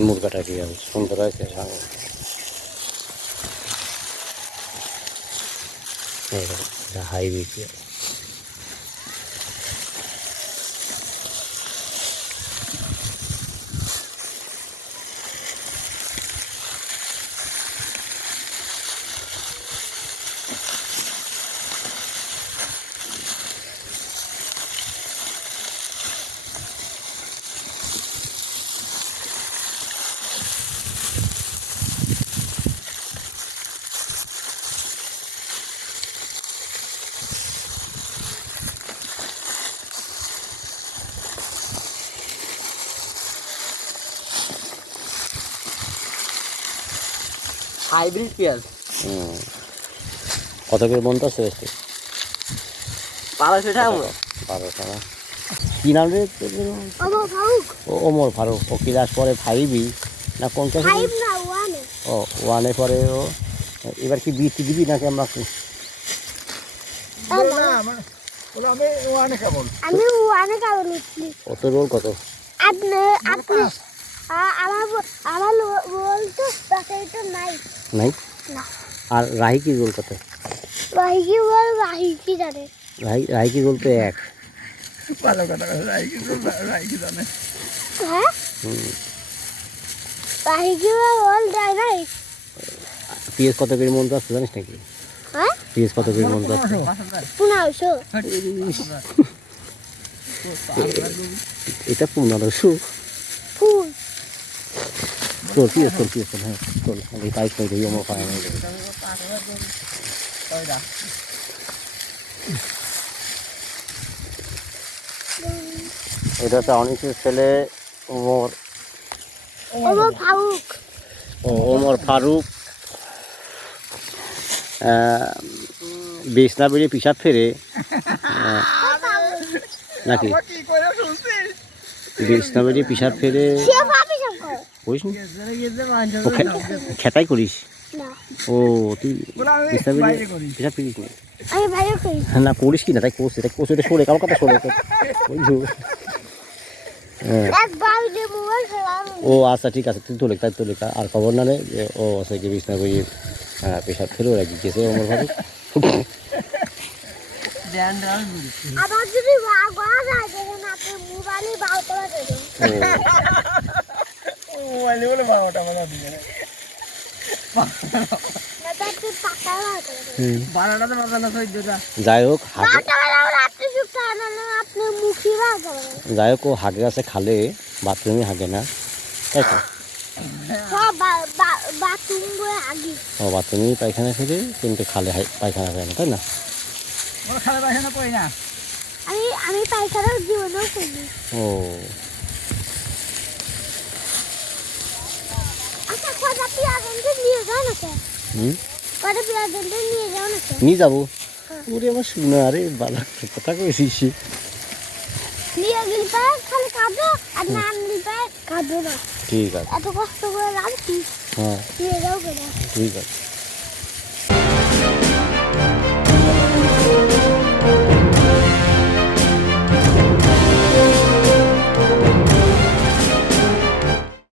মুরগাটা কি হবে সুন্দর হয়েছে সামনে হাইব্রিড Hybrid পেঁয়াজ। কত করে মন তো আছে বারোশো টাকা। মতো। টাকা। কি নাম রে ও ওমর ফারুক। ও ক্লাস পরে ফাইভই না কোন ক্লাসে ও ওয়ানে পরে ও। এবার কি বৃত্তি দিবি নাকি আমরা? রোল কত? আপনি আপনি আমার আমার নাই। নাই? না। আর রাহি কি রোল কত রাহি বল রাহি কি জানে? রাহি রাহি কি রোল তো এক। হ্যাঁ? রাহি কি বল যায় নাই? পিএস কত করে মন জানিস নাকি? হ্যাঁ? পিএস কত করে মন তো আছে পুনাওশো এটা পনেরোশো। হ্যাঁ দিই আমার পায় এটা তো ছেলে ওমর। আমার ভাউক ও ওমর ফারুক। বিছনা বেরিয়ে পিসাব ফেরে। নাকি? বিছনা বেরিয়ে পিসাব ফেরে। করিস নি? ও খেতাই করিস ও তুই ফেরিস নি? করি না করিস কি না? তাই কোর্স তাই কোর্স এটা সরে কারও কথা সরে খেলাম ও আচ্ছা ঠিক আছে তুই তোলে তাই তোলে আর খবর না নে যে ও আছে কি বিছনা হ্যাঁ পেশাব ফেলেও রাখি গেছে ওমর ভাবি আবার যদি করা মোবাইলে বাউ করে দেবেন না তো আপনি পাকা বার করে দেবেন বারোটাতে বাজে না চোদ্দটা যাই হোক বারোটা বেলা যাই ও হাগে আছে খালে বাথরুমে হাগে না। তাই তো? বাথরুম ও বাথরুমেই পায়খানা ফেলে কিন্তু খালে পায়খানা করে না তাই না? খালে পায়খানা করি না। আমি আমি জীবনেও করিনি। ও নিয়ে যাব। ওরে আমার শুনে আরে বালা কথা কইছিস? ঠিক আছে। এত কষ্ট করে কি? হ্যাঁ। ঠিক আছে।